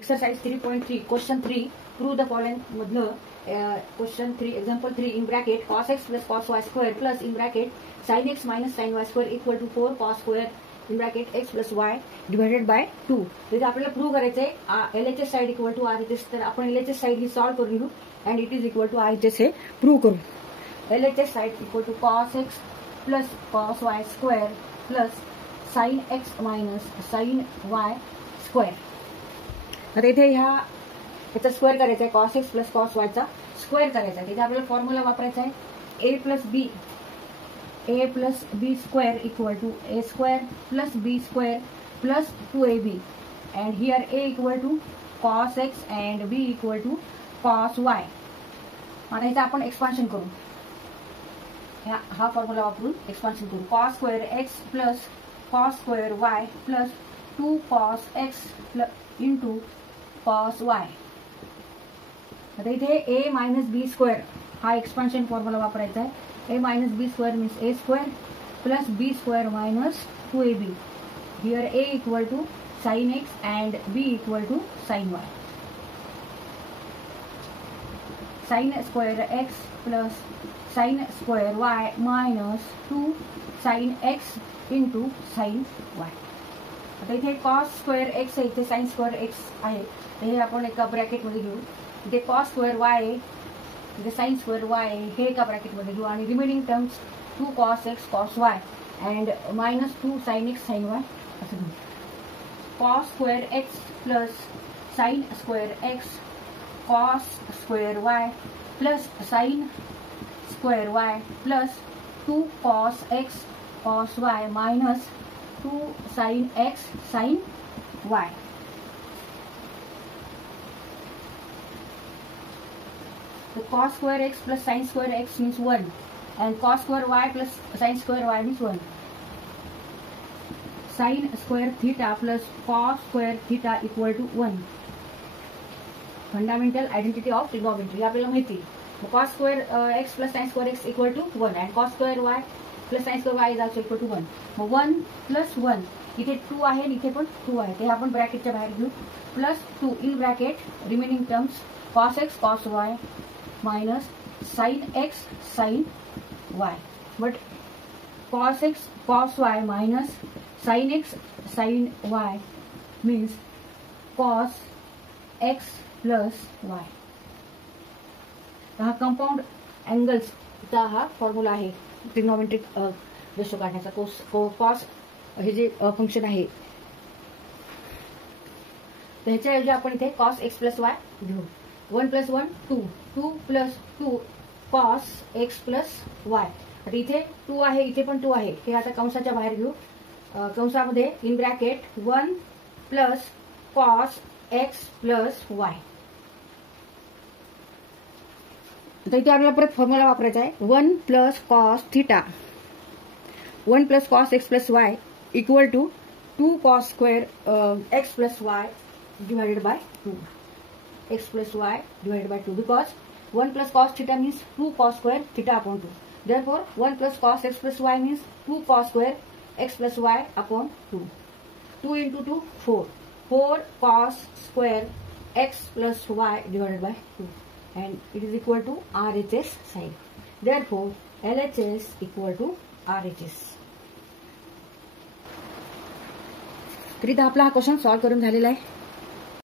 Exercise 3.3 question 3 prove the following मधलं question 3 example 3 in bracket cos x plus cos y square plus in bracket sin x minus sin y square equal to 4 cos square in bracket x plus y divided by 2. तर आपल्याला prove करायचंय LHS side equal to RHS. तर आपण LHS side ही solve करून घेऊ and it is equal to RHS हे prove करू. LHS side equal to cos x plus cos y square plus sin x minus sin y square. आता इथे याचा स्क्वेअर करायचा आहे cos x plus cos y चा स्क्वेअर करायचा आहे. इथे आपल्याला फॉर्म्युला वापरायचा आहे a plus b square equal to a square plus b square plus 2ab and here a equal to cos x and b equal to cos y. आता इथे आपण एक्सपान्शन करू. हा फॉर्म्युला वापरून एक्सपान्शन करू. cos square x plus cos square y plus 2 cos x into cos y. आता इथे a minus b square हा एक्सपान्शन फॉर्म्युला वापरायचा आहे. a minus b square means a square plus b square minus 2ab. Here a equal to sine x and b equal to sine y. Sine square x plus sine square y minus 2 sine x into sine y. आता इथे cos square x आहे, इथे sign square x आहे. हे आपण एका ब्रॅकेटमध्ये घेऊ. इथे cos स्क्वेअर y आहे, इथे साइन स्क्वेअर y आहे. हे एका ब्रॅकेटमध्ये घेऊ आणि remaining terms 2 cos x cos y and minus 2 sin x sin y असं घेऊ. cos square x plus sine square x cos square y plus sine square y plus 2 cos x cos y minus 2 sin x sin y. So cos square x plus sin square x means 1 and cos square y plus sin square y means 1. Sin square theta plus cos square theta equal to 1. Fundamental identity of trigonometry आपल्याला माहिती. cos square x plus sin square x equal to 1 and cos square y plus sin square y is also equal to 1. 1 plus 1 इथे 2 आहे आणि इथे पण 2 आहे. ते आपण ब्रॅकेटच्या बाहेर घेऊ. Plus 2 in bracket remaining terms cos x cos y minus sin x sin y. But cos x cos y minus sin x sin y means cos x plus y. हा कंपाउंड अँगल्सचा हा फॉर्म्युला आहे trigonometric ratio काढण्याचा. Cos हे जे function आहे तर ह्याच्याऐवजी आपण इथे cos x प्लस y घेऊ. 1 plus 1 2 2 plus 2 cos x plus y. आता इथे 2 आहे, इथे पण 2 आहे. हे आता कंसाच्या बाहेर घेऊ. कंसामध्ये in bracket 1 plus cos x plus y. आता इथे आपल्याला परत फॉर्म्युला वापरायचा आहे. 1 plus cos theta 1 plus cos x plus y equal to 2 cos square x plus y divided by 2. x plus y divided by 2 because 1 plus cos theta means 2 cos square theta upon 2. Therefore 1 plus cos x plus y means 2 cos square x plus y upon 2. 2 into 2 4. 4 cos square x plus y divided by 2 and it is equal to RHS side. Therefore LHS equal to RHS. तर इथं आपला हा question solve करून झालेला आहे.